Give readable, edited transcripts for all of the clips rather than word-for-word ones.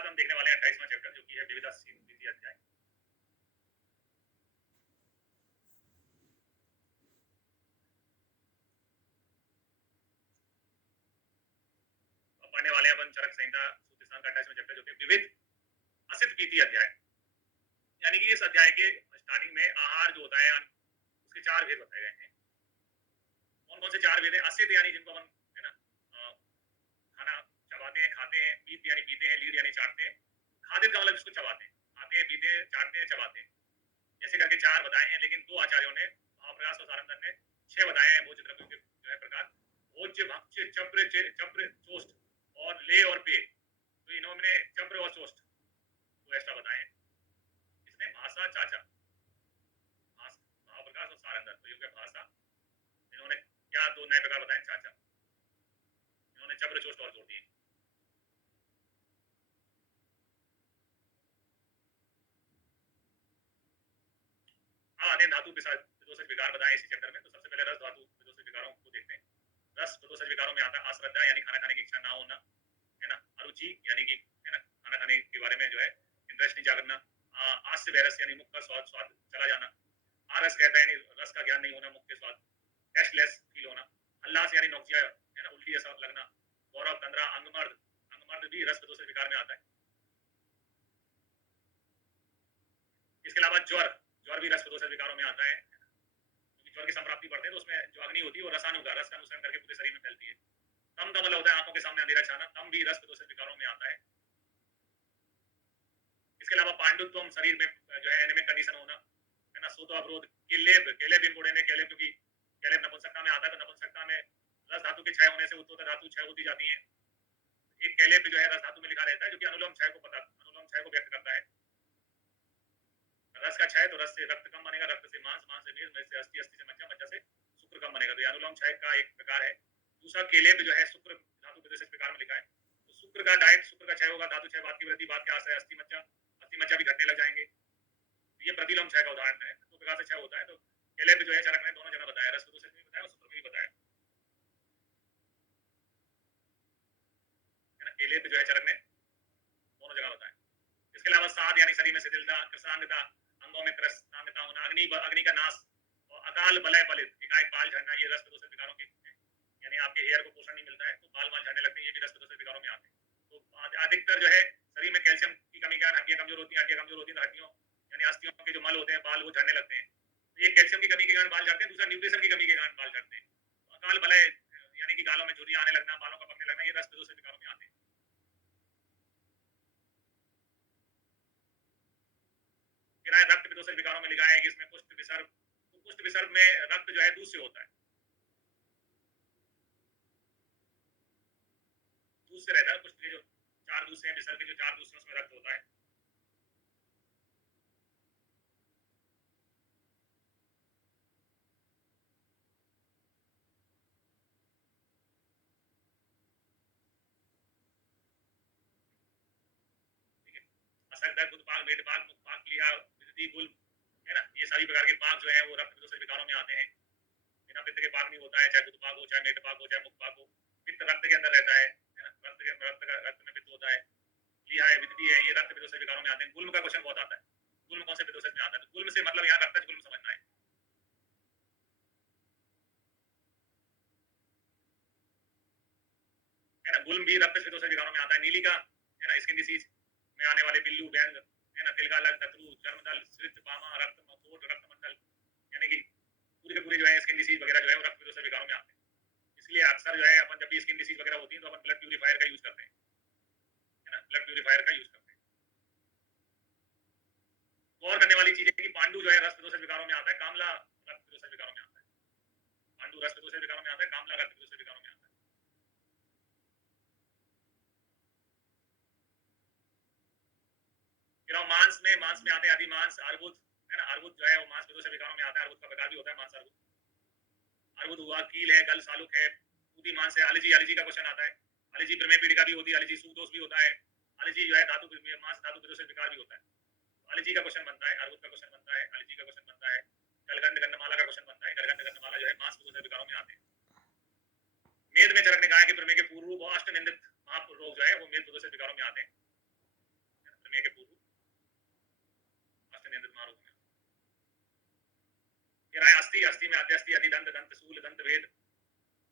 बाद हम देखने वाले हैं 28वां चैप्टर जो कि है विविधा स्थिति अध्याय। पढ़ने वाले हैं अपन चरक संहिता सूत्र स्थान का 28वां चैप्टर जो कि विविध असित पीति अध्याय, यानी कि इस अध्याय के स्टार्टिंग में आहार जो होता है उसके 4 भेद बताए गए हैं। कौन कौन से 4 भेद हैं? असित यानी जिनको अपन है ना खाना चबाते हैं, खाते हैं, पीत यानी पीते हैं, लीड यानी चाटते हैं। खादित का मतलब इसको चबाते हैं, खाते हैं, पीते हैं, चाटते हैं, चबाते हैं, जैसे करके 4 बताए हैं। लेकिन 2 आचार्यों ने महाप्रकाश और सारंगधर ने 6 बताए हैं भोज्य द्रव्यों के जो है प्रकार, भोज्य, भक्ष्य, चप्र, चप्र, चोष्ट और ले और पे। तो इन्होंने चप्र और चोष्ट तो एक्स्ट्रा बताए हैं। इसने भाषा चाचा महाप्रकाश और सारंगधर तो ये भाषा, इन्होंने क्या 2 नए प्रकार बताए चाचा, इन्होंने चप्र चोष्ट और जोड़ दिए। आते हैं धातु विदोषज विकार बताए इसी चैप्टर में। तो सबसे पहले रस धातु विदोषज विकारों को देखते हैं। रस विदोषज विकारों में आता है अश्रद्धा यानी खाना खाने की इच्छा ना होना, है ना, अरुचि यानी कि है ना खाना खाने के बारे में जो है इंटरेस्ट नहीं जागरना, आस्य वैरस यानी मुख का स्वाद चला जाना, आरस कहता है यानी रस का ज्ञान नहीं होना, मुख के स्वाद, टेस्टलेस फील होना, अल्लास यानी नौजिया है ना उल्टी जैसा लगना, गौरव, तंद्रा, अंगमर्द भी रस विदोषज विकार में आता है। इसके अलावा ज्वर भी रस विदोषज विकारों में आता है, क्योंकि ज्वर की संप्राप्ति बढ़ते हैं तो उसमें जो अग्नि होती है वो रसानु का रस का अनुसरण करके पूरे शरीर में फैलती है। तम मतलब होता है आंखों के सामने अंधेरा छाना, तम भी रस विदोषज विकारों में आता है। इसके अलावा पांडुत्व शरीर में जो है एनिमिक कंडीशन होना, है ना, सोतो अवरोध, केलेब इंपोर्टेंट है, केलेब क्योंकि केलेब नपुंसकता में आता है, तो नपुंसकता में रस धातु के क्षय होने से उत्तोतर धातु क्षय होती जाती है। एक केलेब जो है रस धातु में लिखा रहता है जो कि अनुलोम क्षय को व्यक्त करता है। रस का क्षय तो रस से रक्त कम बनेगा, रक्त से मांस, मांस से मेद, मेद से अस्थि, अस्थि से मज्जा, मज्जा से शुक्र कम बनेगा, तो अनुलोम क्षय का एक प्रकार है। दूसरा केलेब जो है शुक्र धातु विशेष प्रकार में लिखा है, तो शुक्र का डाइट, शुक्र का क्षय होगा, धातु क्षय, बात की वृद्धि, बात के आशय, अस्थि मज्जा भी घटने लग जाएंगे। ये प्रतिलोम क्षय का उदाहरण है, दो प्रकार से क्षय होता है। तो केलेब जो है चरक ने दोनों जगह बताया, रस विदोषज में बताया और शुक्र में भी बताया, है ना, केलेब जो है चरक ने दोनों जगह बताया। इसके अलावा साध यानी शरीर में शिथिलता, कृशांगता, अंगों में कृशांगता होना, अग्नि का नाश और अकाल बलय फलित एकाएक बाल झड़ना, ये रस विदोषज विकारों के यानी आपके हेयर को पोषण नहीं मिलता है तो बाल झड़ने लगते हैं, ये भी रस विदोषज विकारों में आते हैं। तो अधिकतर जो है शरीर में कैल्शियम की कमी के कारण हड्डियां कमजोर होती हैं, हड्डियां कमजोर होती हैं तो हड्डियों यानी अस्थियों के जो मल होते हैं बाल वो झड़ने लगते हैं, तो ये कैल्शियम की कमी के कारण बाल झड़ते हैं। दूसरा न्यूट्रिशन की कमी के कारण बाल झड़ते हैं। अकाल बलय यानी कि गालों में झुर्रियां आने लगना, बालों का पकने लगना, ये रस विदोषज विकारों में आते हैं। रक्त विदोषज विकारों में लिखा है कि इसमें कुष्ठ विसर्ग, तो कुष्ठ विसर्ग में रक्त जो है दूध से होता है, दूध से रहता है। कुष्ठ के जो 4 दूध हैं, विसर्ग के जो 4 दूध हैं उसमें रक्त होता है। असंगत गुदपाक, वेदपाक, मुखपाक, क्लिया, विधि, गुल, है ना, ये सभी प्रकार के पाक जो है वो रक्त विदोषज विकारों में आते हैं। बिना पित्त के पाक नहीं होता है, चाहे गुदपाक हो, चाहे मेदपाक हो, चाहे मुखपाक हो। पित्त रक्त के अंदर रहता है ना, रक्त में पित्त होता है। क्लिया है, विधि है, ये रक्त विदोषज विकारों में आते हैं। गुल्म का क्वेश्चन बहुत आता है, गुल्म कौन से विदोषज में आता है? तो गुल्म से मतलब यहाँ रक्तज गुल्म समझना है, है ना। गुल्म भी रक्त विदोषज विकारों में आता है। नीली का है ना स्किन डिसीज में आने वाले बिल्लू, बैंग, है ना, तिलगालक, तत्रु, चर्मदल, श्रित, पामा, रक्त मकोट, रक्तमंडल, यानी कि पूरे के पूरे जो है स्किन डिसीज वगैरह जो है वो रक्त विदोषज विकारों में आते हैं। इसलिए अक्सर जो है अपन जब भी स्किन डिसीज वगैरह होती है तो अपन ब्लड प्यूरिफायर का यूज करते हैं, है ना, ब्लड प्यूरिफायर का यूज करते हैं। गौर करने वाली चीज है कि पांडु जो है रस विदोषज विकारों में आता है, कामला रक्त विदोषज विकारों में आता है। पांडु रस विदोषज विकारों में आता है, कामला रक्त विदोषज विकारों में आता है। मांस में आते हैं अधिमांस, अर्बुद, है ना, अर्बुद जो है वो मांस विदोषज विकारों में आता है। अर्बुद का प्रकार भी होता है मांस अर्बुद, अर्बुद हुआ, कील है, गल सालुक है, पूती मांस है, एलर्जी का क्वेश्चन आता है। एलर्जी प्रमेय पीड़िका भी होती है, एलर्जी सूख दोष भी होता है, एलर्जी जो है धातु मांस धातु विदोषज विकार भी होता है। एलर्जी का क्वेश्चन बनता है, अर्बुद का क्वेश्चन बनता है, एलर्जी का क्वेश्चन बनता है, गलगंड गंधमाला का क्वेश्चन बनता है। गलगंड गंधमाला जो है मांस विदोषज विकारों में आते हैं। मेद में चरक ने कहा है कि प्रमेय के पूर्व और अष्ट निंदित महारोग जो है वो मेद विदोषज विकारों में आते हैं। अस्थि, अस्थि में अध्यस्थि, अधिदंत, दंत सूल, दंत भेद,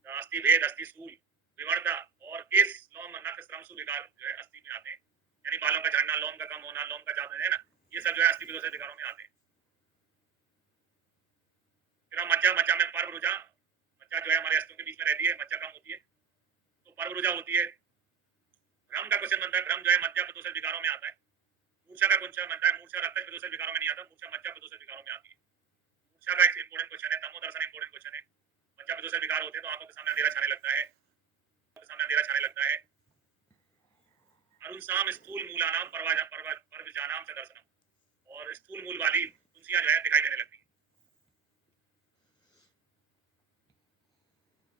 अस्थि भेद, अस्थि सूल, विवर्ता और केस, लोम, नख, श्रमसु विकार जो है अस्थि में आते हैं, यानी बालों का झड़ना, लोम का कम होना, लोम का ज्यादा है ना, ये सब जो है अस्थि विदोषित विकारों में आते हैं। फिर हम मज्जा, मज्जा में पर्व रुजा, मज्जा जो है हमारे अस्थियों के बीच में रहती है, मज्जा कम होती है तो पर्व रुजा होती है। भ्रम का क्वेश्चन बनता है, भ्रम जो है मज्जा विदोषित विकारों में आता है। मूर्छा का क्वेश्चन बनता है, मूर्छा रक्त विदोषित विकारों में नहीं आता, मूर्छा मज्जा विदोषित विकारों में आती है। मूर्छा का एक इंपॉर्टेंट क्वेश्चन है, तमो दर्शन इंपॉर्टेंट क्वेश्चन है। मज्जा विदोषित विकार होते हैं तो आंखों के सामने अंधेरा छाने लगता है, सामने अंधेरा छाने लगता है। अरुणसाम स्थूल मूलानाम परवजानाम से दर्शनम, और स्थूल मूल वाली तुलसियां जो है दिखाई देने लगती है,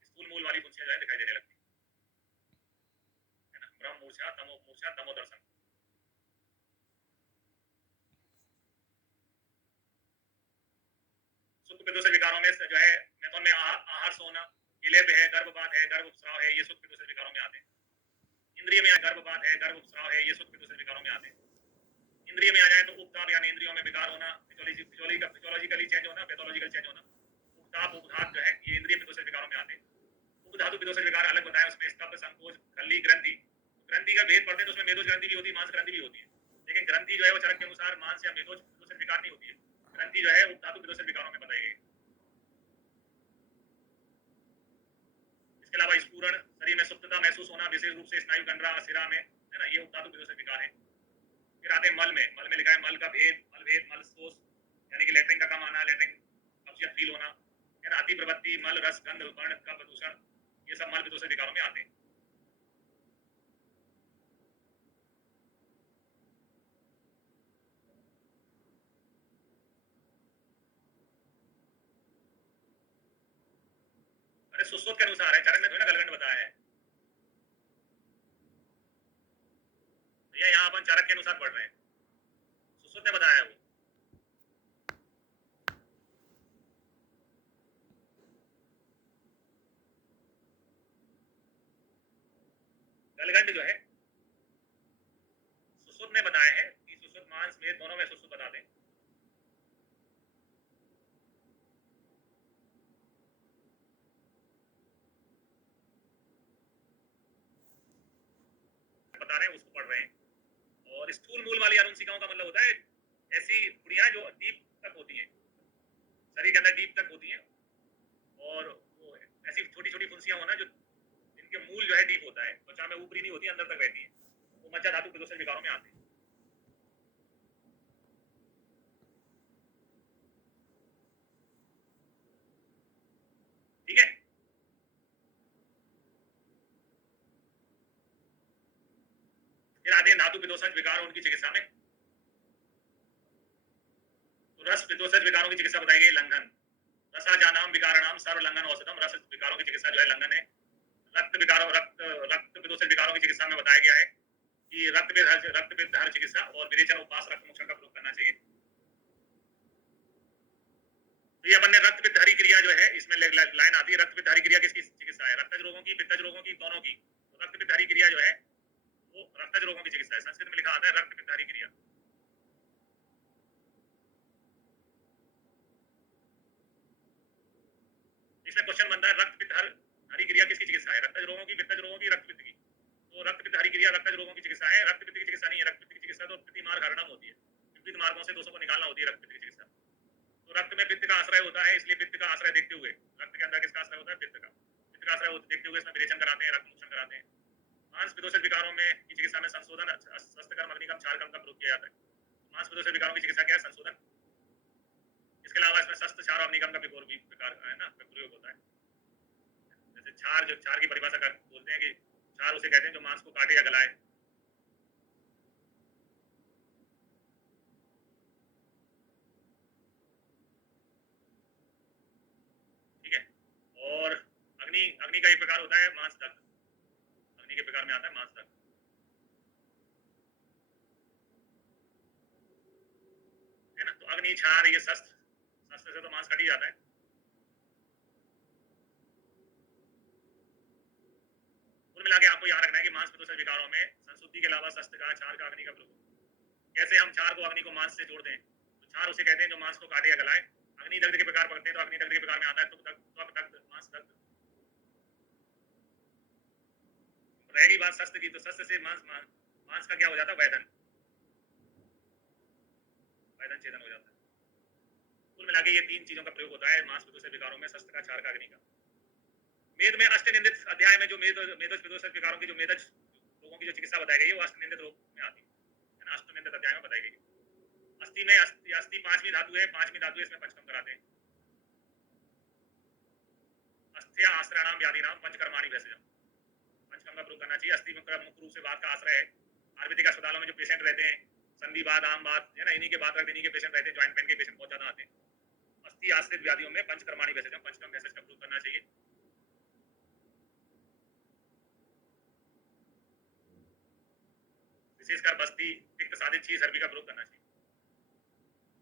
स्थूल मूल वाली तुलसियां जो है दिखाई देने लगती है ना। ब्रह्म मूर्छा, तमो दर्शन। सुख विदोषित विकारों में जो है मैथुन में आहार सोना, इलेब है, गर्भपात है, गर्भस्राव है, ये सुख विदोषित विकारों में आते हैं। इंद्रिय में गर्भपात है, गर्भस्राव है, ये सुख विदोषित विकारों में आते हैं। इंद्रिय में आ जाए तो उपताप यानी इंद्रियों में विकार होना, फिजियोलॉजिकली चेंज होना, पैथोलॉजिकल चेंज होना। उपताप, उपघात जो है ये इंद्रिय विदोषित विकारों में आते हैं। उपधातु विदोषित विकार अलग बताया, उसमें स्तब्ध, संकोच, खल्ली, ग्रंथि। ग्रंथि का भेद पढ़ते हैं तो उसमें मेदोज ग्रंथि भी होती है, मांस ग्रंथि भी होती है, लेकिन ग्रंथि जो है वो चरक के अनुसार मांस या मेदोज विदोषित विकार नहीं होती है। ग्रंथि जो है उपधातु विदोषित विकारों में बताई गई। इसके अलावा स्फुरण, शरीर में सुप्तता महसूस होना, विशेष रूप से स्नायु गंडरा सिरा में, है ना, ये उपधातु विदोषित विकार है। फिर आते हैं मल में, मल में लिखा है मल का भेद, मल भेद, मल शोष यानी कि लेटरिन का कम आना, लेटरिन कब्जियत फील होना, है ना, अति प्रवृत्ति, मल, रस, गंध, वर्ण का प्रदूषण, ये सब मल विदोषित विकारों में आते हैं। अरे सुश्रुत के अनुसार है, चरक में थोड़ी ना गलगंड बताया है भैया, यहाँ अपन चरक के अनुसार पढ़ रहे हैं, सुश्रुत ने बताया है वो। गलगंड जो है सुश्रुत ने बताया है कि सुश्रुत मांस मेद दोनों में सुश्रुत बताते हैं। बता रहे हैं उसको पढ़ रहे हैं। और स्थूल मूल वाली अनुंसिकाओं का मतलब होता है ऐसी गुड़ियां जो डीप तक होती हैं, शरीर के अंदर डीप तक होती हैं, और वो ऐसी छोटी छोटी फुंसियां होना जो जिनके मूल जो है डीप होता है, त्वचा में ऊपरी नहीं होती, अंदर तक रहती है, वो मज्जा धातु विदोषित विकारों में आते हैं। ठीक है, फिर आते हैं धातु विदोषित विकार उनकी चिकित्सा में। तो रस विदोषित विकारों की चिकित्सा बताई गई लंघन, रसाजानाम विकाराणाम सर्वलंघन औषधम, रस विकारों की चिकित्सा जो है लंघन है। रक्त विकारों, रक्त विदोषित विकारों की चिकित्सा में बताया गया है कि रक्त विद हर चिकित्सा और विरेचन, उपवास, रक्त मोक्षण का प्रयोग करना चाहिए। तो ये अपन ने रक्त पित्त हरी क्रिया जो है इसमें लाइन आती है, रक्त पित्त हरी क्रिया किसकी चिकित्सा है, रक्तज रोगों की, पित्तज रोगों की, दोनों की। तो रक्त पित्त हरी क्रिया जो है वो रक्तज रोगों की चिकित्सा है, संस्कृत में लिखा आता है रक्त पित्त हरी क्रिया। इसमें क्वेश्चन बनता है रक्त पित्त हरी क्रिया किसकी चिकित्सा है, रक्तज रोगों की, पित्तज रोगों की, रक्त पित्त की। तो रक्त पित्त हरी क्रिया रक्तज रोगों की चिकित्सा है, रक्त पित्त की चिकित्सा नहीं है। रक्त पित्त की चिकित्सा तो पित्त मार्ग हरणम होती है, विपरीत मार्गों से दोषों को निकालना होती है रक्त पित्त की चिकित्सा। तो रक्त में पित्त का आश्रय होता है, इसलिए पित्त का आश्रय देखते हुए रक्त के अंदर किसका आश्रय होता है, पित्त का। पित्त का आश्रय देखते हुए इसमें विरेचन कराते हैं, रक्त मोक्षण कराते हैं। मांस विदोषित विकारों में की चिकित्सा में संशोधन, शस्त्रकर्म, अग्निकर्म, क्षारकर्म का प्रयोग किया जाता है। मांस विदोषित विकारों की चिकित्सा क्या है, संशोधन। इसके अलावा इसमें शस्त्र, क्षार और अग्निकर्म का भी प्रकार है ना, प्रयोग होता है। जैसे क्षार की परिभाषा बोलते हैं कि क्षार उसे कहते हैं जो मांस को काटे या गलाए। ठीक है, और अग्नि का एक प्रकार होता है मांस दग्ध, अग्नि के प्रकार में आता है मांस दग्ध, है ना। तो अग्नि, क्षार, ये शस्त्र से तो मांस कट ही जाता है। कुल मिला के आपको याद रखना है कि मांस विदोषित विकारों में संशुद्धि के अलावा शस्त्र का, क्षार का, अग्नि का प्रयोग। कैसे हम क्षार को अग्नि को मांस से जोड़ दें, तो क्षार उसे कहते हैं जो मांस को काटे या गलाए, अग्नि दग्ध के प्रकार पढ़ते हैं तो अग्नि दग्ध के प्रकार में आता है त्वक दग्ध, मांस दग्ध। रहेगी बात शस्त्र की, तो शस्त्र से मांस का क्या हो जाता है? वेदन छेदन हो जाता है। कुल मिला के ये तीन चीजों का प्रयोग होता है मांस विदूषक विकारों में, शस्त्र का, क्षार का, अग्नि का। मेद में अष्टनिंदित अध्याय में जो मेदस विदूषक विकारों की जो मेदज रोगों की जो चिकित्सा बताई गई है वो अष्टनिंदित रोग में आती है ना, अष्टनिंदित अध्याय में बताई गई है। अस्थि में अस्थि पांचवी धातु है, पांचवी धातु है, इसमें पंचकर्म कराते हैं। अस्थ्या आश्रयाणाम व्याधि नाम पंचकर्माणि भेषजम, पंचकर्म का प्रयोग करना चाहिए। अस्थि में मुख्य रूप से बात का आश्रय है। आयुर्वेदिक अस्पतालों में जो पेशेंट रहते हैं, संधिवात, आमवात है ना, इन्हीं के बात रखते, इन्हीं के पेशेंट रहते हैं, ज्वाइंट पेन के पेशेंट बहुत ज्यादा आते हैं। अस्थि आश्रित व्याधियों में पंचकर्माणि भेषजम, पंचकर्म भेषज का प्रयोग करना चाहिए। विशेषकर बस्ती, पित्त साधित चीज, सर्वी का प्रयोग करना चाहिए।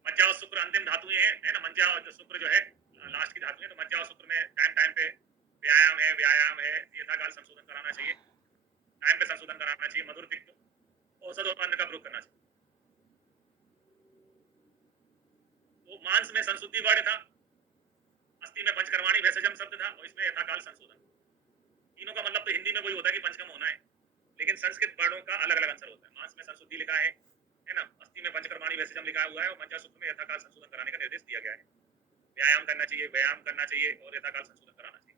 मज्जा और शुक्र अंतिम धातुएं हैं, है ना, मज्जा और शुक्र जो है लास्ट की धातु है, तो मज्जा और शुक्र में टाइम टाइम पे व्यायाम है, यथाकाल संशोधन कराना चाहिए, टाइम पे संशोधन कराना चाहिए। मधुर तिक्त औषध और अन्न का प्रयोग करना चाहिए। तो मांस में संशुद्धि वर्ण था, अस्थि में पंचकर्माणि भेषजम शब्द था, और इसमें यथाकाल संशोधन। तीनों का मतलब तो हिंदी में वही होता है कि पंचकर्म होना है, लेकिन संस्कृत वर्णों का अलग अलग आंसर होता है। मांस में संशुद्धि लिखा है ना, अस्थि में पंचकर्माणि भेषजम लिखा हुआ है, और मज्जा शुक्र में यथाकाल संशोधन कराने का निर्देश दिया गया है। व्यायाम करना चाहिए और यथाकाल संशोधन कराना चाहिए।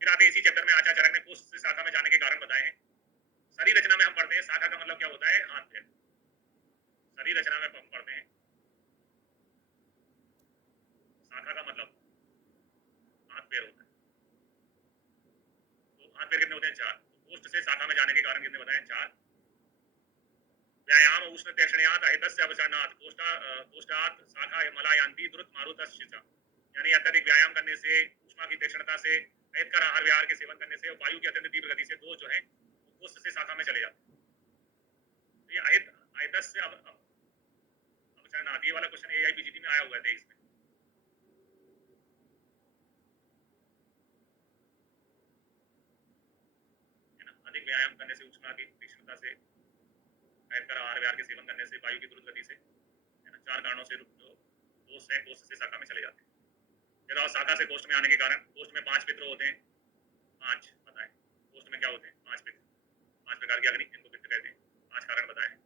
फिर आगे इसी चैप्टर में आचार्य चरक ने कोष से शाखा में जाने के कारण बताए हैं। शरीर रचना में हम पढ़ते हैं शाखा का मतलब क्या होता है? हाथ पैर। शरीर रचना में हम पढ़ते हैं शाखा का मतलब हाथ पैर होता है। तो हाथ पैर कितने होते हैं? 4। कोष्ठ से शाखा में जाने के कारण कितने बताए? 4। व्यायाम उष्ण तीक्ष्णयात अहितस्य अवसानात् कोष्ठात् शाखा मलायांति द्रुत मारुतस्य, यानी अत्यधिक व्यायाम करने से, ऊष्मा की तीक्ष्णता से, अहितकर आहार विहार के सेवन करने से, वायु की अत्यंत तीव्र गति से दोष जो है कोष्ठ से शाखा में चले जाते हैं। ये अहितस्य अवसानात्, ये वाला क्वेश्चन एआईपीजीटी में आया हुआ है 23 में। अधिक व्यायाम करने से, ऊष्मा की तीक्ष्णता से, अहितकर आहार विहार के सेवन करने से, वायु की द्रुत गति से, है ना, 4 कारणों से दोष है कोष्ठ से शाखा में चले जाते हैं। फिर और शाखा से कोष्ठ में आने के कारण, कोष्ठ में 5 पित्र होते हैं। 5 बताएं कोष्ठ में क्या होते हैं? 5 पित्र, 5 प्रकार की अग्नि, इनको पित्र कहते हैं। 5 कारण बताएं,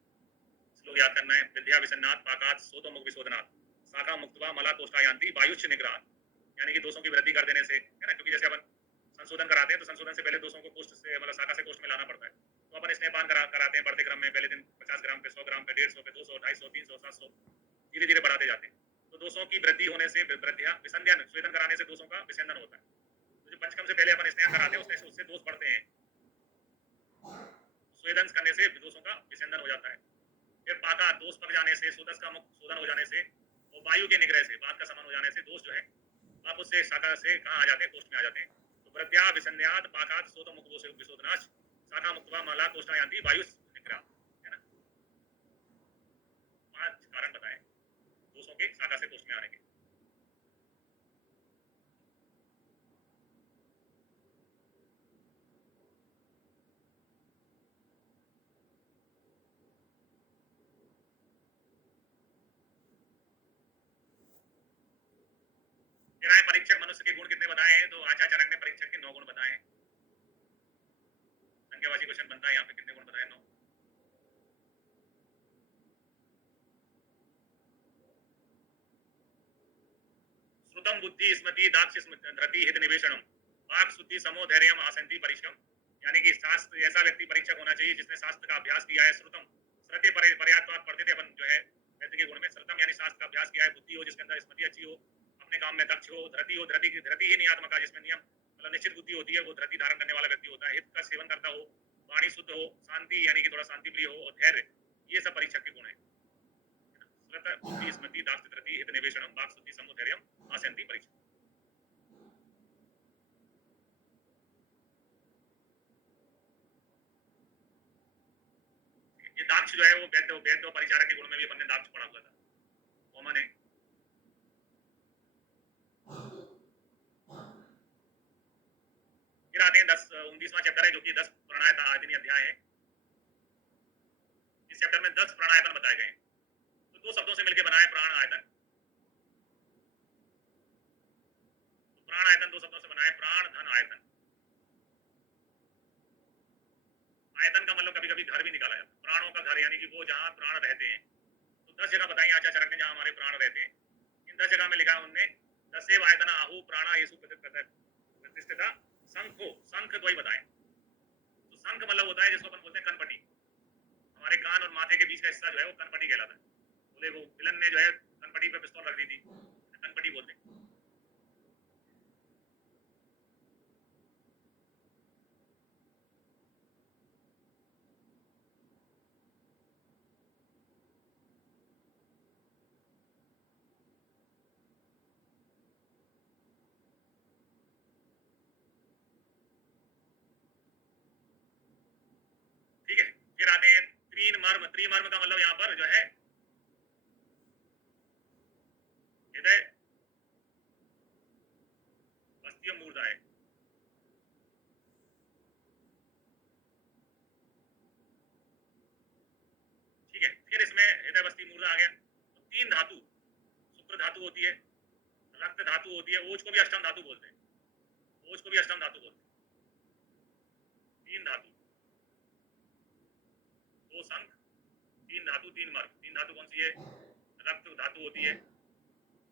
श्लोक याद करना है। विद्या विसन्नात् पाकात् सोतोमुख विशोधनात् शाखा मुक्त्वा मला कोष्ठायांति वायुश्च निग्रहात्, यानी कि दोषों की वृद्धि कर देने से, है ना, क्योंकि जैसे अपन संशोधन कराते हैं तो संशोधन से पहले दोषों को कोष्ठ से, मतलब शाखा से कोष्ठ में लाना पड़ता है। तो अपन स्नेहपान कराते हैं बढ़ते क्रम में, पहले दिन 50 ग्राम पे, 100 ग्राम पे, 150 पे, 200, 250, 300, 700, धीरे धीरे बढ़ाते जाते हैं। तो दोषों की वृद्धि होने से, वृद्धिया विसंध्यन, स्वेदन कराने से दोषों का विसंधन होता है। तो जो पंचकर्म से पहले अपन स्नेह कराते हैं उससे दोष बढ़ते हैं, स्वेदन करने से दोषों का विसंधन हो जाता है। फिर पाका, दोष पक जाने से, सोदस का शोधन हो जाने से, और वायु के निग्रह से, बात का समन हो जाने से दोष जो है आप उससे शाखा से कहाँ आ जाते हैं? कोष्ठ में आ जाते हैं। तो वृद्ध्या विसन्यात् पाकात् सोतोमुख विशोधनात् शाखा मुक्त्वा मला कोष्ठायांति वायु निग्रह, है ना। 5 कारण बताए दोषों के शाखा से कोष्ठ में आने के। परीक्षक मनुष्य के गुण कितने बताए हैं? तो आचार्य चरक ने परीक्षक के 9 गुण बताए हैं। संख्यावाची क्वेश्चन बनता है यहाँ पे, कितने गुण बताए? 9। श्रुतम बुद्धि स्मृति दाक्ष धृति हित निवेशनम वाक् शुद्धि समो धैर्यम आसंति परिश्रम, यानी कि शास्त्र ऐसा व्यक्ति परीक्षक होना चाहिए जिसने शास्त्र का अभ्यास किया है। श्रुतम श्रुति पर्यायत्वात् पढ़ते थे अपन जो है व्यक्ति के गुण में। श्रुतम यानी शास्त्र का अभ्यास किया है, बुद्धि हो जिसके अंदर स्मृति अच्छी हो, अपने काम में दक्ष हो, धृति हो, धृति ही नियतात्मक, जिसमें नियम मतलब निश्चित बुद्धि होती है, वो धृति धारण करने वाला व्यक्ति होता है। हित का सेवन करता हो, वाणी शुद्ध हो, शांति यानी कि थोड़ा शांति प्रिय हो, और धैर्य, ये सब परीक्षक के गुण है। बुद्धि स्मृति दाक्ष धृति हित निवेशनम वाक् शुद्धि समो धैर्यम आसंति परिश्रम। ये दाक्ष जो है वो वैद्य और परिचारक के गुण में भी अपन ने दाक्ष पढ़ा हुआ था, कॉमन है। फिर आते हैं 19वां चैप्टर है जो कि 10 प्राणायाम आदिनी अध्याय है। इस चैप्टर में 10 प्राणायाम बताए गए हैं। तो 2 शब्दों से मिलकर बना है प्राण आयतन। प्राण आयतन दो शब्दों से बना है, प्राण धन आयतन। आयतन का मतलब कभी कभी घर भी निकाला जाता है, प्राणों का घर यानी कि वो जहाँ प्राण रहते हैं। तो 10 जगह बताई आचार्य चरक ने जहाँ हमारे प्राण रहते हैं। इन 10 जगह में लिखा है उनने, दसेव आयतन आहु प्राणा येसु प्रतिष्ठिता शंखो, शंख को ही बताए। तो शंख मतलब होता है जिसको अपन बोलते हैं कनपटी, हमारे कान और माथे के बीच का हिस्सा जो है वो कनपटी कहलाता है। बोले वो विलन ने जो है कनपटी पे पिस्तौल रख दी थी, कनपटी बोलते हैं। ठीक है, फिर आते हैं त्रिमर्म। त्रिमर्म का मतलब यहाँ पर जो है हृदय, वस्तियों मूर्धा है। ठीक है, फिर इसमें हृदय वस्ती मूर्धा आ गया। तो 3 धातु, शुक्र धातु होती है, रक्त धातु होती है, ओज को भी अष्टम धातु बोलते हैं, ओज को भी अष्टम धातु बोलते हैं। 3 धातु, 2 शंख, 3 धातु, 3 मर्म। 3 धातु कौन सी है? रक्त धातु होती है,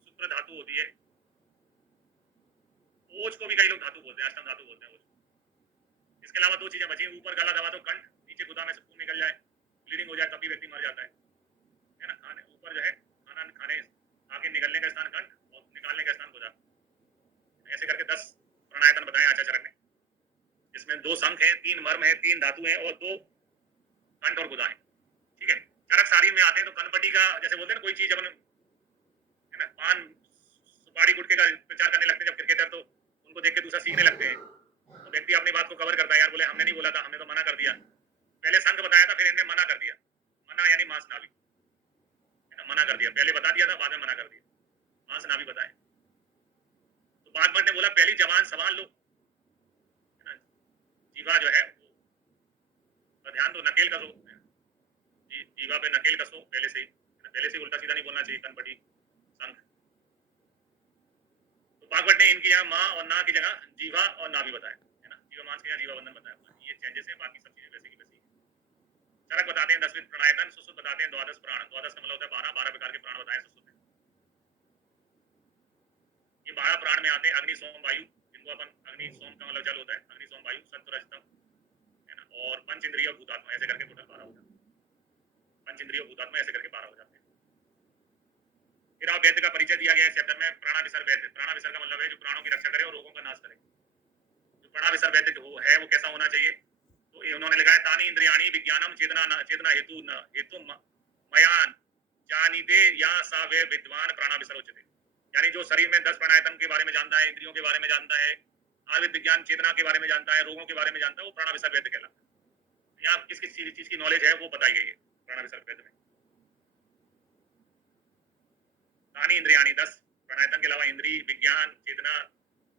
शुक्र धातु होती है, ओज को भी कई लोग धातु बोलते हैं, अष्टम धातु बोलते हैं ओज। इसके अलावा 2 चीजें बची, ऊपर गला दबा दो कंठ, नीचे गुदा में से खून निकल जाए, ब्लीडिंग हो जाए, तब भी व्यक्ति मर जाता है ना। खाने ऊपर जो है खाना खाने आके निकलने का स्थान कंठ और निकालने का स्थान गुदा। ऐसे करके 10 प्राणायतन बताए आचार्य चरक ने, जिसमें 2 शंख है, 3 मर्म है, 3 धातु है और 2 कंठ और गुदा है। ठीक है, चरक सारी में आते हैं तो कनपटी का जैसे बोलते हैं ना, कोई चीज अपन है ना, पान सुपारी गुटके का प्रचार करने लगते हैं जब क्रिकेटर, तो उनको देख के दूसरा सीखने लगते हैं। तो व्यक्ति अपनी बात को कवर करता है, यार बोले हमने नहीं बोला था, हमने तो मना कर दिया। पहले शंख बताया था, फिर इन्हें मना कर दिया। मना यानी मांस नाभि, मना कर दिया, पहले बता दिया था, बाद में मना कर दिया, मांस नाभि बताए। तो बागभट ने बोला पहली जबान संभाल लो, है ना, जीवा जो है वो ध्यान दो, नकेल कसो, जीवा पे नकेल कसो पहले से ही, पहले से उल्टा सीधा नहीं बोलना चाहिए कनपटी शंख। तो बागभट ने इनकी यहाँ माँ और ना की जगह जीवा और नाभि बताया, है ना, जीवा मांस के यहाँ जीवा बंधन बताया। ये चेंजेस है, बाकी सब चीजें वैसे की वैसी। चरक बताते हैं 10 प्राणायतन, सुसुप्त बताते हैं 12 प्राण। 12 का मतलब होता है 12 प्रकार के प्राण बताए सुसुप्त में। ये 12 प्राण में आते हैं अग्नि सोम वायु, जिनको अपन अग्नि सोम का मतलब जल होता है, अग्नि सोम वायु सत्व रजतम, है ना, और पंच इंद्रिय भूतात्मा, ऐसे करके टोटल 12 हो जाते हैं। पंच इंद्रिय भूतात्मा ऐसे करके 12 हो जाते हैं। फिर आप वैद्य का परिचय दिया गया है चैप्टर में, प्राणाविसर वैद्य। प्राणाविसर का मतलब है जो प्राणों की रक्षा करे और रोगों का नाश करे। जो प्राणाविसर वैद्य जो है वो कैसा होना चाहिए? तो उन्होंने लिखा है तानी इंद्रियाणी विज्ञानम चेतना चेतना हेतु मयान जानिदे या सा वे विद्वान प्राणाविसर उच्यते। यानी जो शरीर में 10 प्राणायतन के बारे में जानता है, इंद्रियों के बारे में जानता है, आयुर्वेद विज्ञान चेतना के बारे में जानता है, रोगों के बारे में जानता है, वो प्राणाविसर वैद्य कहलाता है। यहाँ किस किस चीज की नॉलेज है वो बताई गई है प्राणाविसर वैद्य में। तानी इंद्रियाणी 10 प्राणायतन के अलावा इंद्रिय विज्ञान चेतना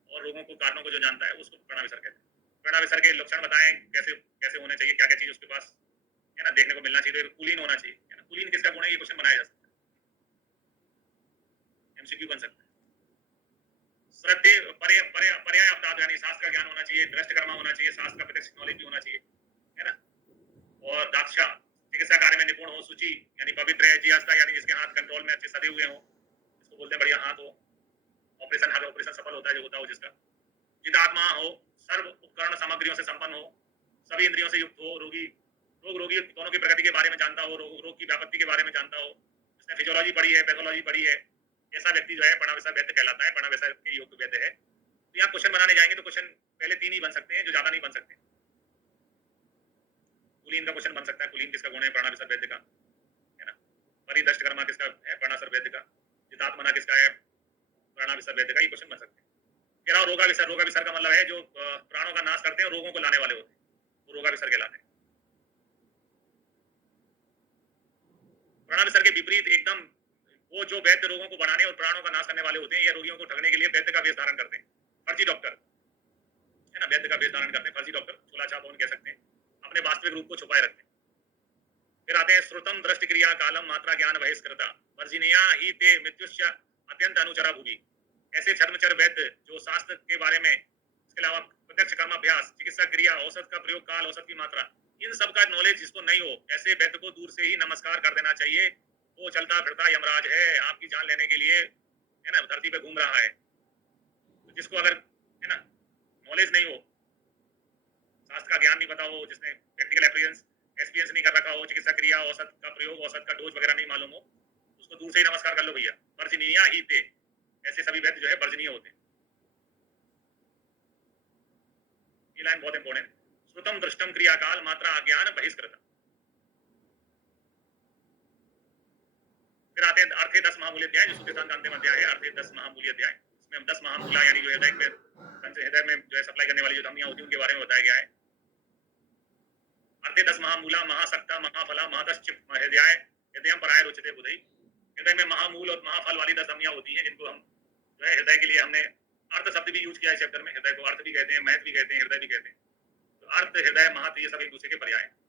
और रोगों को कारणों को जो जानता है उसको प्राणाविसर कहते हैं। प्राणाविसर के लक्षण बताएं, कैसे कैसे होने चाहिए, क्या क्या चीज उसके पास है ना देखने को मिलना चाहिए। तो कुलीन होना चाहिए, है ना, कुलीन किसका गुण है, ये क्वेश्चन बनाया जा सकता है, एमसीक्यू बन सकता है। श्रद्धे पर्याय अवतार यानी शास्त्र का ज्ञान होना चाहिए, दृष्ट कर्मा होना चाहिए, शास्त्र का प्रत्यक्ष नॉलेज भी होना चाहिए, है ना, और दाक्षा चिकित्सा कार्य में निपुण हो, सूची यानी पवित्र है, जियास्ता यानी जिसके हाथ कंट्रोल में अच्छे सदे हुए हो, इसको बोलते हैं बढ़िया हाथ हो, ऑपरेशन हर ऑपरेशन सफल होता है जो होता हो जिसका, जितात्मा हो, सर्व उपकरण सामग्रियों से संपन्न हो, सभी इंद्रियों से युक्त हो, रोगी दोनों की प्रकृति के बारे में जानता हो, रोग की व्यापत्ति के बारे में जानता हो, जिसने फिजियोलॉजी पढ़ी है, पैथोलॉजी पढ़ी है, ऐसा व्यक्ति जो है प्राणाविसर वैद्य कहलाता है, प्राणाविसर के योग्य वैद्य है। तो यहाँ क्वेश्चन बनाने जाएंगे तो क्वेश्चन पहले 3 ही बन सकते हैं, जो ज्यादा नहीं बन सकते। कुलीन का क्वेश्चन बन सकता है, कुलीन किसका गुण है प्राणाविसर वैद्य का, है ना, परिदृष्ट कर्मा किसका है प्राणाविसर वैद्य का, जितात्मना किसका है प्राणाविसर वैद्य का, ये क्वेश्चन बन सकते हैं। फिर आओ रोगाविसर। रोगाविसर का मतलब है जो प्राणों का नाश करते हैं और रोगों को लाने वाले होते हैं, वो रोगाविसर कहलाते हैं। प्राणाविसर के विपरीत एकदम वो जो वैद्य रोगों को बढ़ाने और प्राणों का नाश करने वाले होते हैं, या रोगियों को ठगने के लिए वैद्य का वेश धारण करते हैं, फर्जी डॉक्टर, है ना, वैद्य का वेश धारण करते हैं, फर्जी डॉक्टर, चोला छाप कह सकते हैं, अपने वास्तविक रूप को छुपाए रखते हैं। फिर आते हैं श्रुतम दृष्टि क्रिया कालम मात्रा ज्ञान बहिष्कृता वर्जिनिया ही ते मृत्युश्च अत्यंत अनुचरा भूमि। ऐसे छद्मचर वैद्य जो शास्त्र के बारे में, इसके अलावा प्रत्यक्ष कर्माभ्यास, चिकित्सा क्रिया, औषध का प्रयोग काल, औषध की मात्रा, इन सब का नॉलेज जिसको नहीं हो, ऐसे वैद्य को दूर से ही नमस्कार कर देना चाहिए। वो चलता फिरता यमराज है, आपकी जान लेने के लिए, है ना, धरती पे घूम रहा है। तो जिसको अगर, है ना, नॉलेज नहीं हो, शास्त्र का ज्ञान नहीं पता हो, जिसने प्रैक्टिकल एक्सपीरियंस नहीं कर रखा हो, चिकित्सा क्रिया, औषध का प्रयोग, औषध का डोज वगैरह नहीं मालूम हो, उसको दूर से ही नमस्कार कर लो भैया। वर्जनीय ही थे, ऐसे सभी वैद्य जो है वर्जनीय होते हैं। ये लाइन बहुत इंपॉर्टेंट। श्रुतम दृष्टम क्रियाकाल मात्रा अज्ञान बहिष्कृत। फिर आते हैं अर्थे 10 महामूल्य अध्याय, जो सूत्र का अंतिम अध्याय है, अर्थे 10 महामूल्य अध्याय। इसमें हम 10 महामूला यानी जो हृदय में जो है सप्लाई करने वाली जो धमनियां होती हैं उनके बारे में बताया गया है। अर्थे 10 महामूला महासक्ता महाफला महादश्च हृदय हृदय पराय रोचते बुधई। हृदय में महामूल और महाफल वाली 10 धमनियां होती हैं, जिनको हम जो है हृदय के लिए हमने अर्थ शब्द भी यूज किया है चैप्टर में। हृदय को अर्थ भी कहते हैं, महत भी कहते हैं, हृदय भी कहते हैं। तो अर्थ, हृदय, महत ये सब एक दूसरे के पर्याय हैं।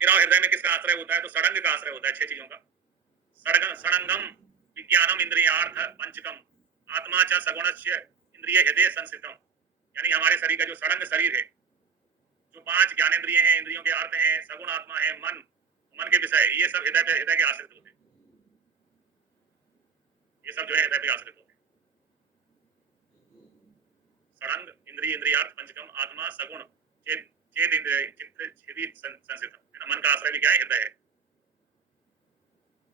हृदय में किसका आश्रय होता है? तो सड़ंग का आश्रय होता है 6 चीजों का। सड़ंगम विज्ञानम इंद्रियार्थ पंचकम आत्मा च सगुणस्य इंद्रिय हृदय संस्थितम। यानी हमारे शरीर का जो सड़ंग शरीर है, जो 5 ज्ञानेंद्रिय हैं, इंद्रियों के अर्थ हैं, सगुण आत्मा है, मन के विषय, ये सब हृदय के आश्रित होते हैं। ये सब जो है हृदय पे आश्रित होते हैं। सड़ंग, इंद्रिय, इंद्रियार्थ, पंचकम, आत्मा, सगुण, चेत इंद्रिय, चित्त, हृदय संस्थितम। मन का आश्रय भी क्या है? हृदय है।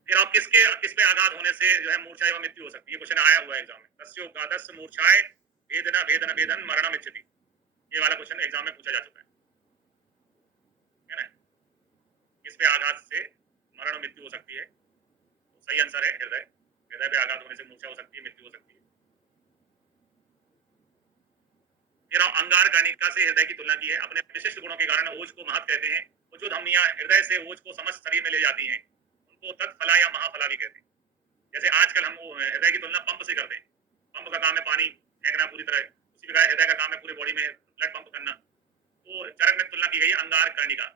फिर आप किस पे आघात होने से जो है मूर्छा एवं मृत्यु हो सकती है? क्वेश्चन आया हुआ है एग्जाम में। तस्योगादस्य मूर्छाए वेदना वेदन वेदन मरणम इच्छति। ये वाला क्वेश्चन एग्जाम में पूछा जा चुका है ना? किस पे आघात से मरण मृत्यु हो सकती है? तो सही आंसर है हृदय। हृदय पे आघात होने से मूर्छा हो सकती है, मृत्यु हो सकती है। फिर अंगार कर्णिका से हृदय की तुलना की है। अपने विशिष्ट गुणों के कारण ओज को महत कहते हैं। और जो धमनियां हृदय से ओज को समस्त शरीर में ले जाती हैं, उनको तत्फला या महाफला भी कहते हैं। जैसे आजकल हम हृदय की तुलना पंप से करते हैं। पंप का काम है पानी फेंकना पूरी तरह, उसी प्रकार हृदय का काम है पूरे बॉडी में ब्लड पंप करना। तो चरक में तुलना की गई अंगार कर्णिका।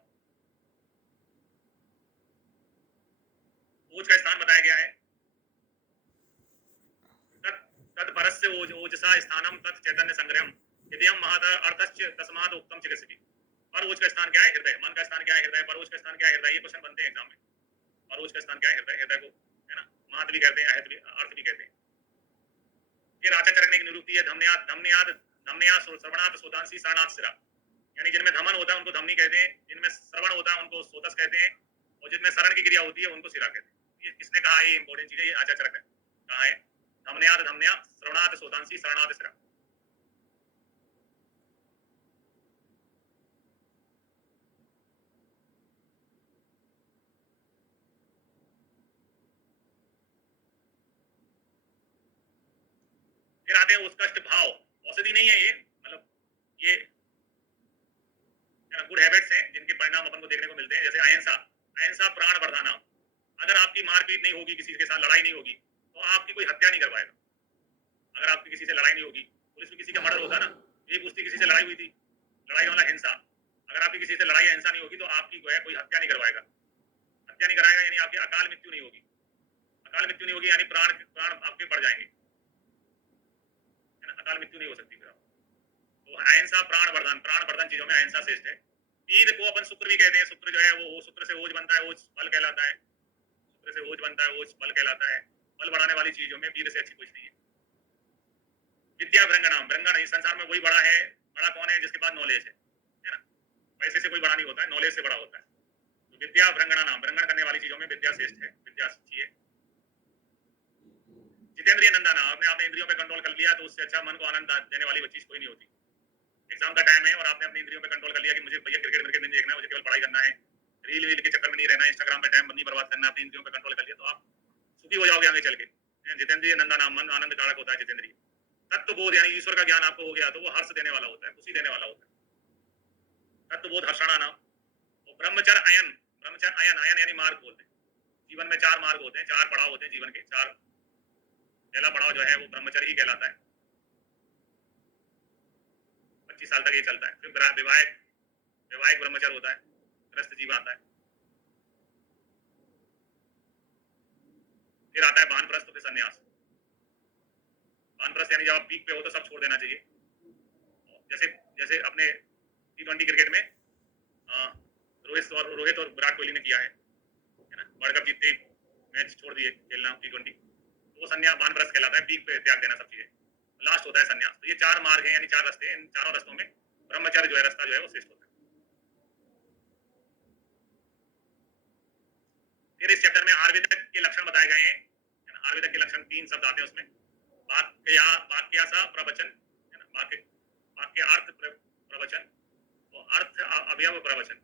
ओज का स्थान बताया गया है। तत्परस्य ओजसा स्थानम तत् चैतन्य संग्रहम हृदयम महत अर्थस्य तस्मात् उत्तम चिकित्सकी। पर ओज का स्थान क्या है? हृदय। मन का स्थान क्या है? हृदय। पर ओज का स्थान क्या है? हृदय। ये क्वेश्चन बनते हैं एग्जाम में। और ओज का स्थान क्या है? हृदय। हृदय को, है ना, महत भी कहते हैं, अर्थ भी कहते हैं। ये राचा चरक ने एक निरूक्ति है, धमनिया श्रवणात् सोतांसी शरणात् शिरा। यानी जिनमें धमन होता है उनको धमनी कहते हैं, जिनमें श्रवण होता है उनको सोतस कहते हैं, और जिनमें शरण की क्रिया होती है उनको शिरा कहते हैं। ये किसने कहा? ये इंपॉर्टेंट चीज है, ये आचा चरक ने कहा है। धमनिया श्रवणात् सोतांसी शरणात् शिरा। फिर आते हैं उत्कृष्ट भाव। औषधि नहीं है ये, मतलब ये गुड हैबिट्स हैं जिनके परिणाम अपन को देखने को मिलते हैं। जैसे अहिंसा प्राण वर्धना। अगर आपकी मारपीट नहीं होगी, किसी के साथ लड़ाई नहीं होगी, तो आपकी कोई हत्या नहीं करवाएगा। अगर आपकी किसी से लड़ाई नहीं होगी, पुलिस में किसी का मर्डर होता है ना, ये पूछती किसी से लड़ाई हुई थी, लड़ाई का मतलब हिंसा। अगर आपकी किसी से लड़ाई या हिंसा नहीं होगी तो आपकी कोई हत्या नहीं करवाएगा। हत्या नहीं कराएगा यानी आपकी अकाल मृत्यु नहीं होगी। अकाल मृत्यु नहीं होगी यानी प्राण आपके बढ़ जाएंगे, अकाल मृत्यु नहीं हो सकती। फिर तो अहिंसा प्राण वर्धन चीजों में अहिंसा श्रेष्ठ है। वीर को अपन शुक्र भी कहते हैं। शुक्र जो है वो शुक्र से ओज बनता है, ओज बल कहलाता है। शुक्र से ओज बनता है, ओज बल कहलाता है। बल बढ़ाने वाली चीजों में वीर से अच्छी कुछ नहीं है। विद्या भृंगण इस संसार में वही बड़ा है। बड़ा कौन है? जिसके पास नॉलेज है ना। पैसे से कोई बड़ा नहीं होता है, नॉलेज से बड़ा होता है। तो विद्या भृंगण करने वाली चीजों में विद्या श्रेष्ठ है, विद्या अच्छी है। जितेंद्रिय नंदन, आपने इंद्रियों पे कंट्रोल कर लिया तो उससे अच्छा मन को आनंद देने वाली चीज कोई नहीं होती। एग्जाम का टाइम है और आपने अपनी इंद्रियों पे कंट्रोल कर लिया कि मुझे भैया क्रिकेट नहीं देखना है, मुझे केवल पढ़ाई करना है, रील के चक्कर में नहीं रहना, इंस्टाग्राम पे टाइम नहीं बर्बाद करना, अपनी इंद्रियों पे कंट्रोल कर लिया तो आप सुखी हो जाओगे आगे चल के। जितेंद्रिय नंदन, मन आनंद कारक होता है जितेंद्रिय। तत्वबोध यानी ईश्वर का ज्ञान आपको हो गया तो वो हर्ष देने वाला होता है, खुशी देने वाला होता है। तत्वबोध हर्षणा नाम। ब्रह्मचर्य अयन यानी मार्ग बोलते हैं। जीवन में 4 मार्ग होते हैं, 4 पड़ाव होते हैं जीवन के। 4 पहला पड़ाव जो है वो ब्रह्मचर्य ही कहलाता है, 25 साल तक ये चलता है। फिर वैवाहिक ब्रह्मचर्य होता है, गृहस्थ जीवन आता है। फिर आता है वानप्रस्थ, फिर संन्यास। वानप्रस्थ यानी जब आप पीक पे हो तो सब छोड़ देना चाहिए। जैसे जैसे अपने T20 क्रिकेट में रोहित और विराट कोहली ने किया है ना, वर्ल्ड कप जीतते ही मैच छोड़ दिए खेलना T20, वो संन्यास वानप्रस्थ कहलाता है, पीक पे त्याग देना सब चीजें, लास्ट होता है संन्यास। तो ये 4 मार्ग हैं यानी 4 रास्ते हैं, इन चारों रास्तों में ब्रह्मचर्य जो है रास्ता जो है वो श्रेष्ठ होता है। फिर इस चैप्टर में आयुर्वेद के लक्षण बताए गए हैं, आयुर्वेद के लक्षण 3 शब्द आते हैं उसमें, वाक्यासा प्रवचन है ना, वाक्य अर्थ प्रवचन और अर्थ अवयव प्रवचन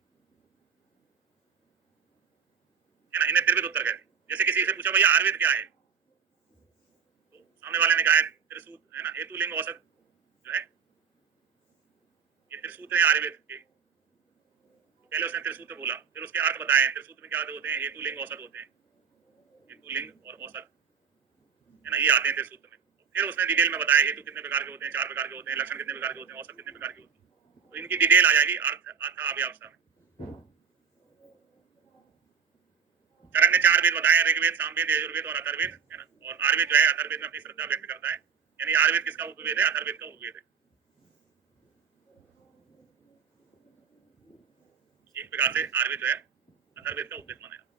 है ना, इन्हें त्रिविध उत्तर कहते हैं। जैसे किसी से पूछा भैया आयुर्वेद क्या है, तो सामने वाले ने कहा त्रिसूत्र है ना, हेतु लिंग औसत जो है ये त्रिसूत्र है आयुर्वेद के। पहले उसने त्रिसूत्र बोला, फिर उसके अर्थ बताए, त्रिसूत्र में क्या होते हैं, हेतु लिंग औसत होते हैं, हेतु लिंग और औसत है ना, ये आते हैं त्रिसूत्र में। फिर उसने डिटेल में बताया हेतु कितने प्रकार के होते हैं, 4 प्रकार के होते हैं, लक्षण कितने प्रकार के होते हैं, औसत कितने प्रकार की होती है, तो इनकी डिटेल आ जाएगी अर्थ अव्यवस्था में। चरक ने 4 वेद बताए, ऋग्वेद, सामवेद, यजुर्वेद और अथर्ववेद है ना, और आयुर्वेद जो है अथर्ववेद में अपनी श्रद्धा व्यक्त करता है, यानी आयुर्वेद किसका उपवेद है, अथर्ववेद का उपवेद है। एक प्रकार से आयुर्वेद जो है अथर्ववेद का उपवेद माना जाता है।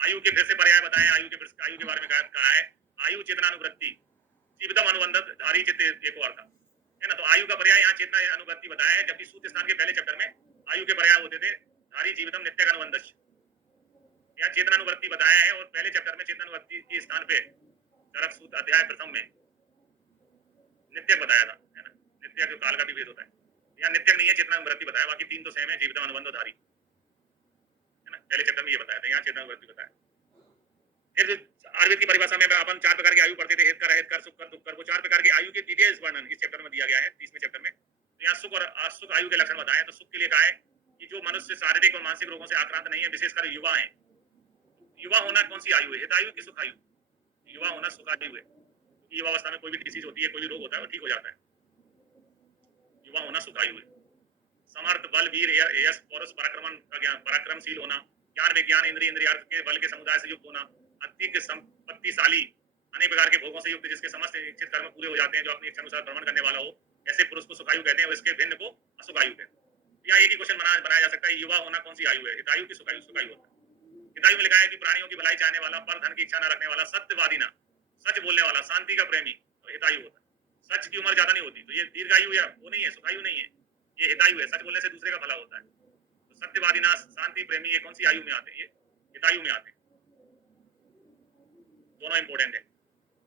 आयु के फिर से पर्याय बताएं, आयु के बारे में कहा है, आयु चेतनानुवृत्ति जीवितम अनुबंधत धारी चित्त एक और था है ना, तो आयु का पर्याय यहाँ चेतना अनुवृत्ति बताया है, जबकि सूत्र स्थान के पहले चैप्टर में आयु के पर्याय होते थे धारी जीवितम नित्यक अनुबंधश, यहाँ चेतनानुवृत्ति बताया है, और पहले चैप्टर में चेतनानुवृत्ति के स्थान पे चरक सूत्र अध्याय प्रथम में नित्यक बताया था है ना, नित्यक जो काल का भी भेद होता है, यहाँ नित्यक नहीं है, चेतनानुवृत्ति बताया, बाकी 3 तो सेम है, जीवितम अनुबंध धारी है ना, पहले चैप्टर में ये बताया था, यहाँ चेतनानुवृत्ति बताया। फिर आयुर्वेद की परिभाषा में अपन 4 प्रकार की आयु पढ़ते थे, हितकर, सुखकर, दुखकर, वो 4 प्रकार की आयु के डिटेल्स वर्णन इस चैप्टर में दिया गया है 30वें चैप्टर में। तो यहाँ सुख और असुख आयु के लक्षण बताए, तो सुख के लिए कहा है कि जो मनुष्य शारीरिक और मानसिक रोगों से आक्रांत नहीं है, विशेषकर युवा है। युवा होना कौन सी आयु है, हितायु की सुखायु? युवा होना सुखायु है, क्योंकि युवा अवस्था में कोई भी डिसीज होती है, कोई भी रोग होता है वो ठीक हो जाता है, युवा होना सुखायु है। समर्थ, बल, वीर, यश, पौरुष, पराक्रमण का ज्ञान, पराक्रमशील होना, ज्ञान विज्ञान इंद्रिय इंद्रियार्थ के बल के समुदाय से युक्त होना, अत्यधिक संपत्तिशाली, अनेक प्रकार के भोगों से युक्त, जिसके समस्त इच्छित कर्म पूरे हो जाते हैं, जो अपनी इच्छा अनुसार भ्रमण करने वाला हो, ऐसे पुरुष को सुखायु कहते हैं, और इसके भिन्न को असुखायु कहते हैं। यहाँ एक ही क्वेश्चन बनाया जा सकता है, युवा होना कौन सी आयु है, हितायु की सुखायु? सुखायु होता है। हितायु में लिखा है कि प्राणियों की भलाई चाहने वाला, पर धन की इच्छा न रखने वाला, सत्यवादी ना, सच बोलने वाला, शांति का प्रेमी, तो हितायु होता है। सच की उम्र ज्यादा नहीं होती, तो ये दीर्घायु या वो नहीं है, सुखायु नहीं है, ये हितायु है, सच बोलने से दूसरे का भला होता है। तो सत्यवादी ना, शांति प्रेमी, ये कौन सी आयु में आते हैं, ये हितायु में आते हैं, दोनों इंपोर्टेंट है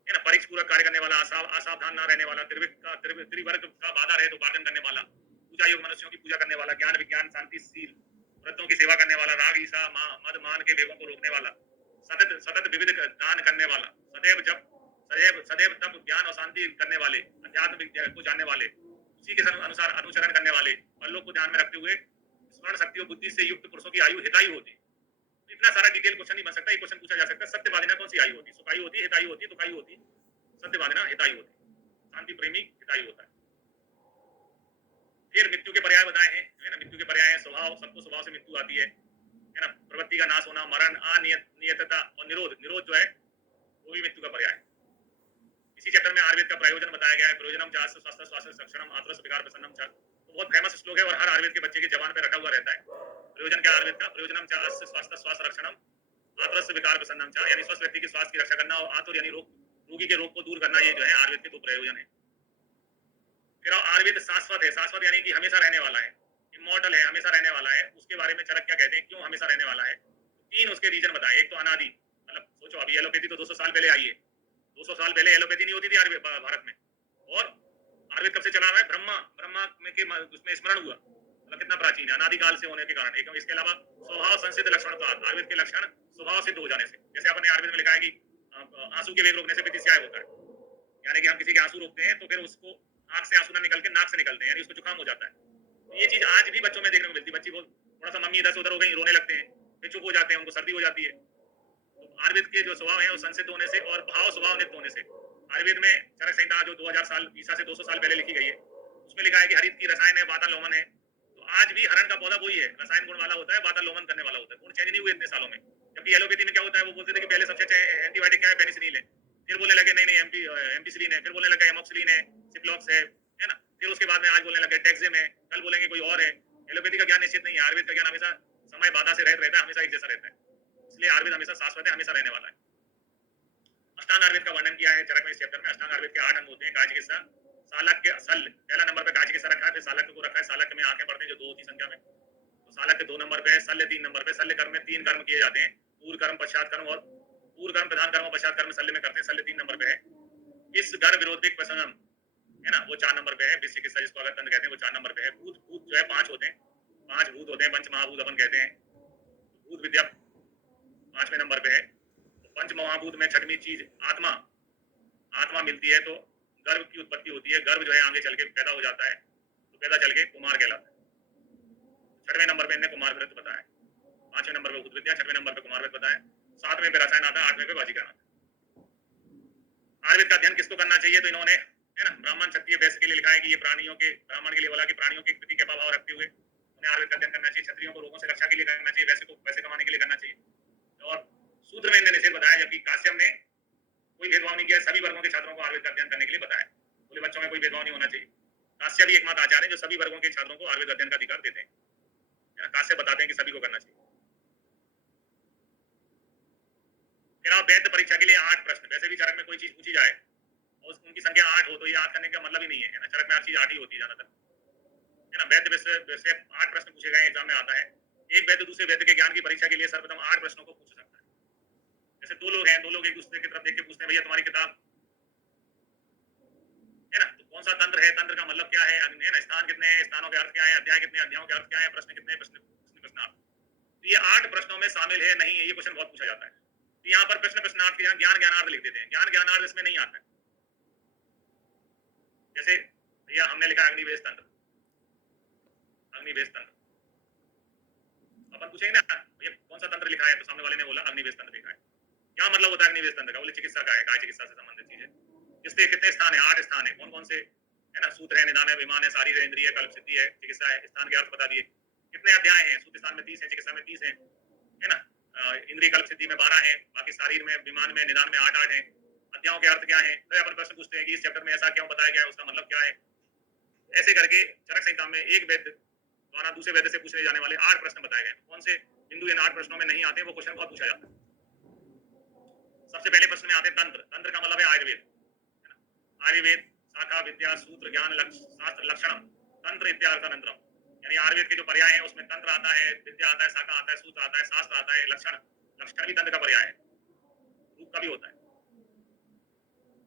ना। परीक्ष पूर्वक कार्य करने वाला, असावधान ना रहने वाला, त्रिवर्ग का बाधा रहे तो पालन करने वाला, पूजा योग मनुष्यों की पूजा करने वाला, ज्ञान विज्ञान शांतिशील, व्रतों की सेवा करने वाला, राग ईसा मद मान के वेगों को रोकने वाला, सतत विविध दान करने वाला, सदैव तप ज्ञान और शांति करने वाले, अध्यात्म को जानने वाले, उसी के अनुसार अनुसरण करने वाले, बलों को ध्यान में रखते हुए स्मरण शक्ति और बुद्धि से युक्त पुरुषों की आयु हितायु होती है। इतना सारा डिटेल क्वेश्चन नहीं बन सकता, एक क्वेश्चन पूछा जा सकता है, सत्यवादिना कौन सी आयु होती है? सुखायु होती है, हितायु होती है, दुखायु होती है? सत्यवादिना हितायु होती है, शांति प्रेमी हितायु होता है। फिर मृत्यु के पर्याय बताए हैं है ना, मृत्यु के पर्याय है स्वभाव, सबको स्वभाव से मृत्यु आती है ना, प्रवृत्ति का नाश होना, मरण, अनियतता और निरोध जो है वो भी मृत्यु का पर्याय है। इसी चैप्टर में आयुर्वेद का प्रयोजन बताया गया है, प्रयोजनम च अस्य स्वास्थ्य स्वास्थ्य रक्षणम आतुरस्य विकार प्रसन्नम च, तो बहुत फेमस श्लोक है और हर आयुर्वेद के बच्चे की जबान पे रखा हुआ रहता है। प्रयोजन क्या आयुर्वेद का? प्रयोजनम च अस्य स्वास्थ्य स्वास्थ्य रक्षणम आतुरस्य विकार प्रसन्नम च, यानी स्वस्थ व्यक्ति के स्वास्थ्य की रक्षा करना, और आतुर यानी रोगी के रोग को दूर करना, ये जो है आयुर्वेद के 2 प्रयोजन है। फिर आयुर्वेद शाश्वत है, शाश्वत यानी कि हमेशा रहने वाला है, इमॉर्टल है, हमेशा रहने वाला है। उसके बारे में चरक क्या कहते हैं, क्यों हमेशा रहने वाला है? 3 उसके रीजन बताए। एक तो अनादि, मतलब सोचो अभी एलोपैथी तो 200 साल पहले आई है, 200 साल पहले एलोपैथी नहीं होती थी भारत में, और आयुर्वेद कब से चला रहा है? ब्रह्मा के उसमें स्मरण हुआ, मतलब कितना प्राचीन है, अनादिकाल से होने के कारण। एक इसके अलावा स्वभाव संसिद्ध लक्षण का, आयुर्वेद के लक्षण स्वभाव सिद्ध हो जाने से, जैसे आपने आयुर्वेद में लिखा है कि आंसू के वेग रोकने से पित्तस्याय होता है, यानी कि हम किसी के आंसू रोकते हैं तो फिर उसको आंख से आंसू ना निकल के नाक से निकलते हैं, यानी उसको जुकाम हो जाता है। तो ये चीज आज भी बच्चों में देखने को मिलती है, बच्ची बोल थोड़ा सा मम्मी इधर से उधर हो गई, रोने लगते हैं, फिर चुप हो जाते हैं, उनको सर्दी हो जाती है। तो आयुर्वेद के जो स्वभाव है वो संसिद्ध होने से और भाव स्वभाव नित्य होने से। आयुर्वेद में चरक संहिता जो 2000 साल ईसा से 200 साल पहले लिखी गई है, उसमें लिखा है कि हरित की रसायन है, वाता लोमन है। तो आज भी हरण का पौधा वही है, रसायन गुण वाला होता है, वाता लोमन करने वाला होता है, गुण चेंज नहीं हुए इतने सालों में। जबकि एलोपैथी में क्या होता है, वो बोलते थे कि पहले सबसे अच्छा एंटीबायोटिक क्या है, पेनिसिलिन है, फिर बोलने लगे नहीं नहीं एम्पिसिलिन है, फिर बोलने लगा एमोक्सिलिन है, सिप्लॉक्स है ना। फिर उसके बाद में आज बोलने लगे टेक्सिम है, कल बोलेंगे कोई और है। एलोपैथी का ज्ञान निश्चित नहीं है, आयुर्वेद का ज्ञान हमेशा समय बाधा से रहित रहता है, हमेशा एक जैसा रहता है, इसलिए आयुर्वेद हमेशा शाश्वत है, हमेशा रहने वाला है। अष्टांग आयुर्वेद का वर्णन किया है चरक में इस चैप्टर में। अष्टांग आयुर्वेद के 8 अंग होते हैं। काय चिकित्सा, सालक्य, शल्य, पहला नंबर पे काय चिकित्सा रखा है, फिर सालक्य को रखा है। सालक्य में आंखें पड़ते हैं जो 2 होती संख्या में, तो सालक्य 2 नंबर पे है, शल्य 3 नंबर पे। शल्य कर्म में 3 कर्म किए जाते हैं, पूर्व कर्म, पश्चात कर्म, और पूर्व कर्म प्रधान कर्म और पश्चात कर्म शल्य में करते हैं। शल्य 3 नंबर पे है। इस गर्भ विरोधिक प्रसंगम है ना, वो 4 नंबर पे है। विष चिकित्सा जिसको अगर तंत्र कहते हैं वो 4 नंबर पे है। भूत, भूत जो है 5 होते हैं, 5 भूत होते हैं, पंच महाभूत अपन कहते हैं। भूत विद्या 5वें नंबर पे है। तो पंच महाभूत में 6वीं चीज आत्मा, आत्मा मिलती है तो गर्भ की उत्पत्ति होती है। गर्भ जो है आगे चल के पैदा हो जाता है, तो पैदा चल के कुमार कहलाता है। 6वें नंबर पे इन्हें कुमार व्रत बताया, 5वें नंबर पे भूत विद्या, 6वें नंबर पे कुमार व्रत बताया, 7वें पे रसायन आता है, 8वें पे वाजिका आता है। आयुर्वेद का अध्ययन किसको करना चाहिए, तो इन्होंने है ना ब्राह्मण क्षत्रिय वैश्य के लिए लिखा है कि ये प्राणियों के, ब्राह्मण के लिए बोला कि प्राणियों के प्रति कृपा भाव रखते हुए उन्हें आयुर्वेद का अध्ययन करना चाहिए। क्षत्रियों को रोगों से रक्षा के लिए करना चाहिए, वैश्य को पैसे कमाने के लिए करना चाहिए। और सूत्र में इन्हें निषेध बताया, जबकि काश्यप ने कोई भेदभाव नहीं किया, सभी वर्गों के छात्रों को आयुर्वेद का अध्ययन करने के लिए बताया। बोले बच्चों में कोई भेदभाव नहीं होना चाहिए। काश्यप भी एकमात्र आचार्य है जो सभी वर्गों के छात्रों को आयुर्वेद अध्ययन का अधिकार देते हैं। काश्यप बताते हैं कि सभी को करना चाहिए। फिर आप वैद्य परीक्षा के लिए 8 प्रश्न, वैसे भी चरक में कोई चीज पूछी जाए और उनकी संख्या 8 हो तो ये याद करने का मतलब ही नहीं है ना। चरक में हर चीज 8 ही होती है ज्यादातर, है ना। वैद्य वैसे 8 प्रश्न पूछे गए एग्जाम में आता है। एक वैद्य दूसरे वैद्य के ज्ञान की परीक्षा के लिए सर्वप्रथम 8 प्रश्नों को पूछ सकता है। जैसे 2 लोग हैं, 2 लोग एक दूसरे की तरफ देख के पूछते हैं भैया तुम्हारी किताब है ना, तो कौन सा तंत्र है, तंत्र का मतलब क्या है, है ना, स्थान कितने हैं, स्थानों के अर्थ क्या है, अध्याय कितने, अध्यायों के अर्थ क्या है, प्रश्न कितने, प्रश्नार्थ। तो ये 8 प्रश्नों में शामिल है नहीं है, ये क्वेश्चन बहुत पूछा जाता है। तो यहाँ पर प्रश्न प्रश्नार्थ के यहाँ ज्ञान ज्ञानार्थ लिख देते हैं, ज्ञान ज्ञानार्थ इसमें नहीं आता है। जैसे भैया हमने लिखा अग्निवेश तंत्र, अग्निवेश तंत्र, अपन पूछेंगे ना भैया कौन सा तंत्र लिखा है, तो सामने वाले ने बोला अग्निवेश तंत्र लिखा है। क्या मतलब होता है अग्निवेश तंत्र का, बोले चिकित्सा का है, काय चिकित्सा से संबंधित चीज है। किसके कितने स्थान है, 8 स्थान है। कौन कौन से, है ना, सूत्र है, निदान है, विमान है, शारीर है, इंद्रिय, कल्प सिद्धि है, चिकित्सा है। स्थान के अर्थ बता दिए। कितने अध्याय हैं, सूत्र स्थान में 30 है, चिकित्सा में 30 है ना। इंद्रिय कल्प सिद्धि में 12 है, बाकी शारीर में, विमान में, निदान में 8 है। अध्यायों के अर्थ क्या है, तो अपन प्रश्न पूछते हैं कि इस चैप्टर में ऐसा क्यों बताया गया है, उसका मतलब क्या है। ऐसे करके चरक संहिता में एक वैद्य द्वारा दूसरे वैद्य से पूछे जाने वाले 8 प्रश्न बताए गए। कौन से बिंदु इन 8 प्रश्नों में नहीं आते, वो क्वेश्चन बहुत पूछा जाता है। सबसे पहले प्रश्न में आते हैं तंत्र। तंत्र का मतलब है आयुर्वेद, है ना। आयुर्वेद शाखा विद्या सूत्र ज्ञान शास्त्र लक्षणम तंत्र इत्यादि, यानी आयुर्वेद के जो पर्याय हैं उसमें तंत्र आता है, विद्या आता है, शाखा आता है, सूत्र आता है, शास्त्र आता है, लक्षण, लक्षण भी तंत्र का पर्याय है, रूप का भी होता है।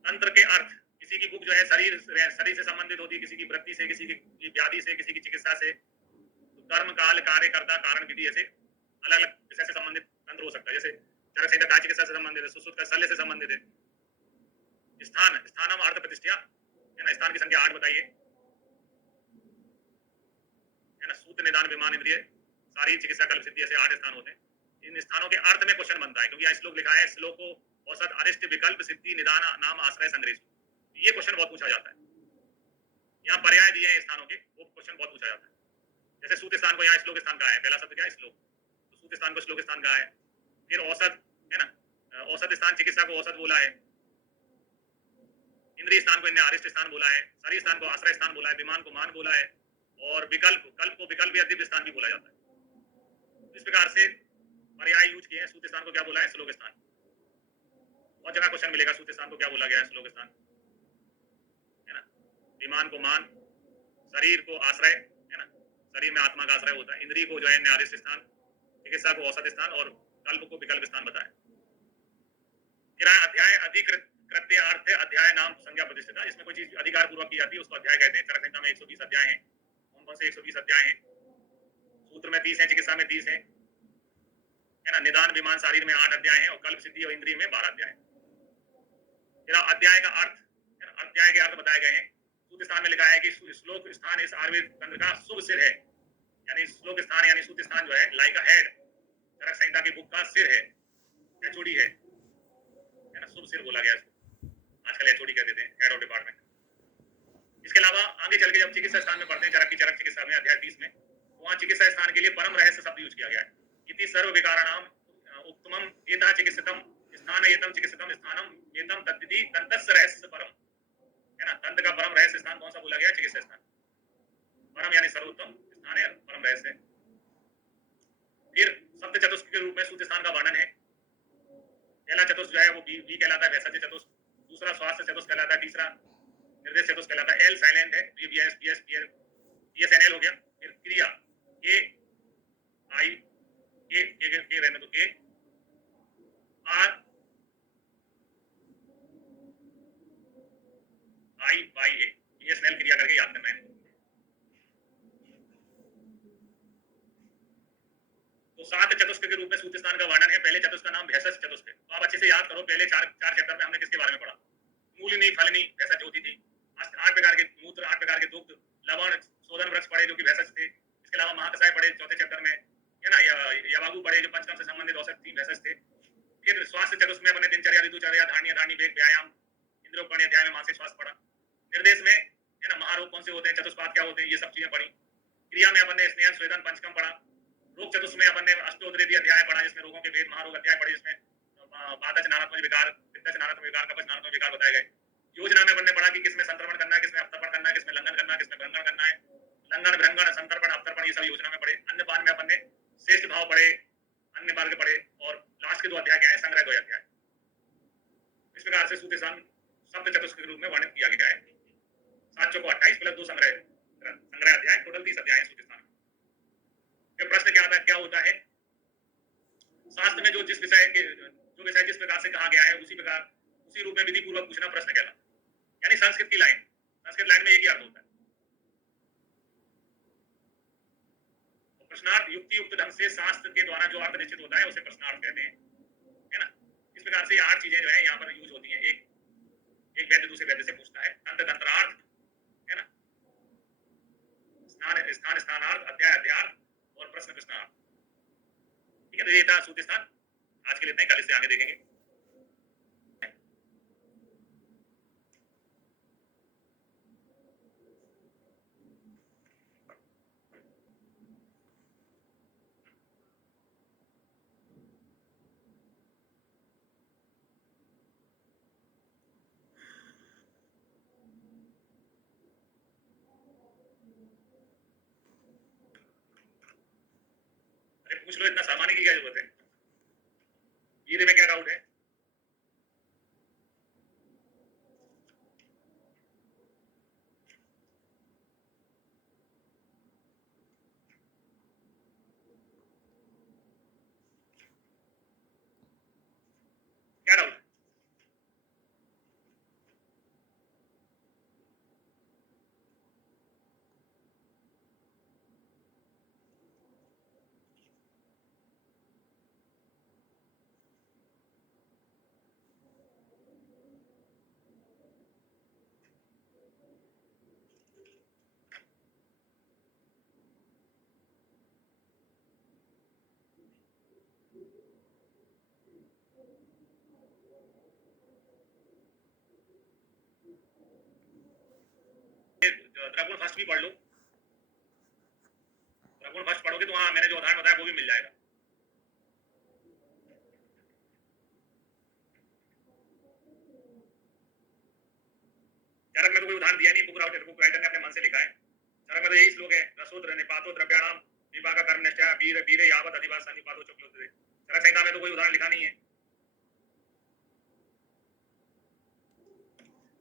तंत्र के अर्थ, किसी की बुक जो है शरीर से संबंधित होती है, किसी की वृत्ति से, किसी की व्याधि से, किसी की चिकित्सा से। तो कर्म काल कार्यकर्ता कारण विधि ऐसे अलग अलग विषय से संबंधित तंत्र हो सकता है। जैसे चरक संहिता काय चिकित्सा से संबंधित है, सुश्रुत का शल्य से संबंधित है। स्थान, स्थानम अर्थ प्रतिष्ठा, है ना, स्थान की संख्या 8 बताइए, है ना। सूत्र निदान विमान इंद्रिय शारीर चिकित्सा कल्प सिद्धि, ऐसे 8 स्थान होते हैं। इन स्थानों के अर्थ में क्वेश्चन बनता है, क्योंकि यहाँ श्लोक लिखा है श्लोक को औसत अरिष्ट विकल्प सिद्धि निदान नाम आश्रय संग्रह, ये क्वेश्चन बहुत पूछा जाता है। यहाँ पर्याय दिए हैं स्थानों के, वो क्वेश्चन बहुत पूछा जाता है। जैसे सूत्र स्थान को यहाँ श्लोक स्थान कहा है, पहला शब्द क्या है, श्लोक, तो सूत्र स्थान को श्लोक स्थान कहा है। फिर औसत, है ना, औसत स्थान चिकित्सा को औसत बोला है। इंद्रिय स्थान को इन्हें अरिष्ट स्थान बोला है, शरीर स्थान को आश्रय स्थान बोला है, विमान को मान बोला है, और विकल्प, कल्प को विकल्प या दिव्य स्थान भी बोला जाता है। इस प्रकार से पर्याय यूज किए हैं। सूत्र स्थान को क्या बोला है, श्लोक स्थान। बहुत जगह क्वेश्चन मिलेगा सूत्र स्थान को क्या बोला गया है, श्लोक स्थान, है ना। विमान को मान, शरीर को आश्रय, है ना, शरीर में आत्मा का आश्रय होता है। इंद्रिय को जो है अरिष्ट स्थान, चिकित्सा को औसत स्थान, और कल्प को विकल्प स्थान बताया। अध्याय अधिकृत कृत्य अर्थ है, अध्याय नाम संज्ञा प्रतिष्ठिता, इसमें कोई चीज अधिकार पूर्वक की जाती है उसको अध्याय कहते हैं। चरक संहिता में 120 अध्याय हैं। कौन कौन से 120 अध्याय हैं, सूत्र में 30 है, चिकित्सा में 30 है ना। निदान विमान शारीर में 8 अध्याय हैं, और कल्प सिद्धि और इंद्रिय में 12 अध्याय। अध्याय का अर्थ, अध्याय के अर्थ बताए गए हैं। सूत्र स्थान में लिखा है कि श्लोक स्थान इस आयुर्वेद तंत्र का शुभ सिर है, यानी श्लोक स्थान यानी सूत्र स्थान जो है लाइक अ हेड, चरक संहिता की बुक का सिर है, एचओडी है ना, शुभ सिर बोला गया इसको, आजकल एचओडी कह देते हैं, हेड ऑफ डिपार्टमेंट। इसके अलावा आगे चल के जब चिकित्सा स्थान में पढ़ते हैं, चरक चिकित्सा में अध्याय 30 में, वहां चिकित्सा स्थान के लिए परम रहस्य शब्द यूज किया गया है। इति सर्व विकाराणाम उत्तमम एता चिकित्सितम स्थान एतम चिकित्सितम स्थानम एतम तद्विधि तंतस्य रहस्य परम, है ना। तंत का परम रहस्य स्थान कौन सा बोला गया? चिकित्सा स्थान। परम यानी सर्वोत्तम स्थान है, परम रहस्य। फिर सप्त चतुष्क के रूप में सूत्र स्थान का वर्णन है। पहला चतुष्क जो है वो बी कहलाता है, वैसा चतुष्क। दूसरा स्वास्थ्य चतुष्क कहलाता है। तीसरा निर्देश चतुष्क कहलाता है। एल साइलेंट है, ये बीएस बीएस बीएसएनएल हो गया। फिर क्रिया के आई के रहने दो, K R I Y A, BSNL क्रिया करके याद करना है। तो सात चतुष्क के रूप में सूत्र स्थान का वर्णन है। पहले चतुष्क का नाम भेषज चतुष्क है। तो आप अच्छे से याद करो, पहले चार चैप्टर में हमने किसके बारे में पढ़ा? मूलिनी फलिनी भेषज होती थी। 8 प्रकार के मूत्र, 8 प्रकार के दुग्ध, लवण, शोधन वृक्ष पढ़े जो कि भेषज थे। इसके अलावा महाकषाय पढ़े चौथे चैप्टर में, है ना। यवागु पढ़े जो पंचकर्म से संबंधित औषध 3 भेषज थे। फिर स्वास्थ्य चतुष्क में अपने दिनचर्या, ऋतुचर्या, धारणी, वेग, व्यायाम, इंद्रियोपकरण अध्याय में मानसिक स्वास्थ्य पढ़ा। निर्देश में, है ना, महारोग कौन से होते हैं, चतुष्पाद क्या होते हैं, ये सब चीजें पढ़ी। क्रिया में अपन ने स्नेहन, स्वेदन, पंचकम पढ़ा। रोग चतुष्क में अपन ने अष्टोत्तरीय अध्याय पढ़ा, जिसमें रोगों के भेद, महारोग अध्याय पढ़े, जिसमें वातज नानात्मक विकार, पित्तज नानात्मक विकार, कफज नानात्मक विकार बताए गए। योजना में अपन ने पढ़ा कि किसमें संक्रमण करना है, किसमें अवतरण करना है, किसमें लंघन करना है, किसमें भ्रंगण करना है। लंघन, भ्रंगण, संतर्पण, अवतरण ये सब योजना में पढ़े। अन्नपान में अपन ने श्रेष्ठ भाव पढ़े, अन्य मार्ग पढ़े। और लास्ट के 2 अध्याय क्या है? संग्रह 2 अध्याय। इस प्रकार से सूत्र स्थान सप्त चतुष्क के रूप में वर्णित किया गया है। 7 चौको 28 प्लस 2 संग्रह अध्याय, टोटल 30 अध्याय सूत्र स्थान। फिर प्रश्न क्या होता है? शास्त्र में जो विषय जिस प्रकार से कहा गया है उसी प्रकार, उसी रूप में विधि पूर्वक पूछना प्रश्न कहलाता है। यानी संस्कृत की लाइन, संस्कृत लाइन में एक ही अर्थ होता है। प्रश्नार्थ युक्ति युक्त ढंग से शास्त्र के द्वारा जो अर्थ निश्चित होता है उसे प्रश्नार्थ कहते हैं, है ना। इस प्रकार से 8 चीजें जो है यहाँ पर यूज होती हैं। एक वैद्य दूसरे वैद्य से पूछता है। तंत्र तंत्रार्थ, है ना। स्थान स्थान स्थानार्थ, अध्याय अध्यार्थ और प्रश्न प्रश्नार्थ। ठीक है, तो ये था सूत्र स्थान। आज के लिए इतना ही, कल से आगे देखेंगे। पूछ लो, इतना सामान्य की क्या जरूरत है? हीरे में क्या डाउट है? क्या डाउट है? द्रगुण फर्स्ट भी पढ़ लो। द्रगुण फर्स्ट पढ़ोगे तो हाँ, मैंने जो उदाहरण बताया वो भी मिल जाएगा। चरक में तो कोई उदाहरण दिया नहीं, बुक राइटर ने अपने मन से लिखा है। चरक में तो यही श्लोक है, रसोद्र निपातो द्रव्याणाम विभाग कर्म निश्चय वीर वीरे यावत अधिवास निपातो चक्लोद्रे। चरक संहिता में तो कोई उदाहरण लिखा नहीं है।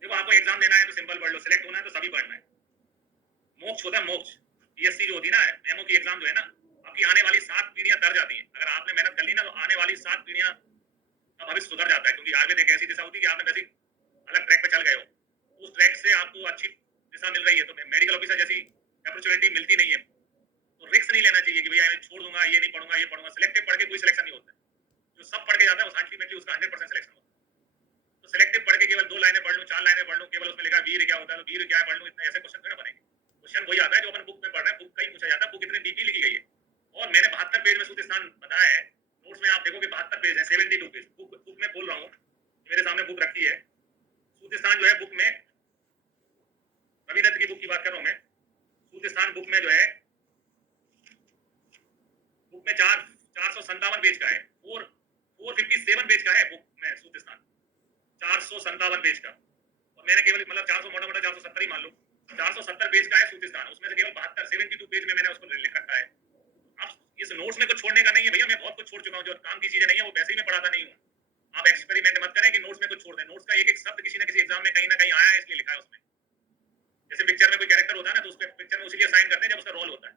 देखो, आपको एग्जाम देना है तो सिंपल पढ़ लो, सिलेक्ट होना है तो सभी पढ़ना है। मोक्ष होता है मोक्ष। पीएससी जो होती है ना, एमओ की एग्जाम जो है ना, आपकी आने वाली 7 पीढ़ियां दर्ज आती हैं। अगर आपने मेहनत कर ली ना तो आने वाली 7 पीढ़ियां का भविष्य सुधर जाता है। क्योंकि आयुर्वेद एक ऐसी दिशा होती है कि आपने वैसी अलग ट्रैक पे चल गए हो, उस ट्रैक से आपको अच्छी दिशा मिल रही है। तो मेडिकल ऑफिसर जैसी अपॉर्चुनिटी मिलती नहीं है, तो रिस्क नहीं लेना चाहिए कि भैया मैं छोड़ दूंगा, ये नहीं पढ़ूंगा, ये पढ़ूंगा। सिलेक्टिव पढ़ के कोई सिलेक्शन नहीं होता है। जो सब पढ़ के जाता है वो अल्टीमेटली उसका 100% सिलेक्शन होता है। तो सिलेक्टिव पढ़ के केवल 2 लाइनें पढ़ लूं, 4 लाइनें पढ़ लूं, केवल उसमें लिखा वीर क्या होता है तो वीर क्या है पढ़ लूं, इतने ऐसे क्वेश्चन ना बनेंगे। क्वेश्चन वही आता है जो अपन बुक में पढ़ रहे हैं, बुक का ही पूछा जाता है। बुक इतनी डीपली लिखी गई है। और मैंने 72 पेज में सूत्र स्थान बताया है। नोट्स में आप देखोगे 72 पेज है, 72 पेज। बुक में बोल रहा हूँ, मेरे सामने बुक रखी है। सूत्र स्थान जो है बुक में, रवि दत्त की बुक की बात कर रहा हूँ मैं। सूत्र स्थान बुक में जो है, बुक में 457 पेज का है, 457 पेज का है बुक में सूत्र स्थान। 457 पेज का, और मैंने केवल मतलब 400 मोटा मोटा 470 ही मान लो, 470 पेज का है सूतिस्तान, उसमें से केवल 72 पेज में मैंने उसको लिख रखा है। अब इस नोट्स में कुछ छोड़ने का नहीं है भैया, मैं बहुत कुछ छोड़ चुका हूँ, जो काम की चीजें नहीं है वो वैसे ही मैं पढ़ाता नहीं हूँ। आप एक्सपेरिमेंट मत करें कि नोट्स में कुछ छोड़ दें, नोट्स का एक एक शब्द किसी न किसी एग्जाम में कहीं ना कहीं आया है इसलिए लिखा है उसमें। जैसे पिक्चर में कोई कैरेक्टर होता है ना, तो उसके पिक्चर में उसी लिए साइन करते हैं जब उसका रोल होता है,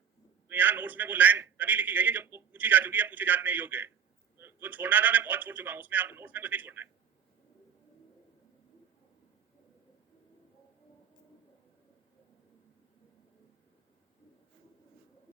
तो यहाँ नोट्स में वो लाइन तभी लिखी गई है जब वो पूछी जा चुकी है, पूछे जाने योग्य है। जो छोड़ना था मैं बहुत छोड़ चुका हूँ उसमें, आप नोट्स में कुछ नहीं छोड़ना है।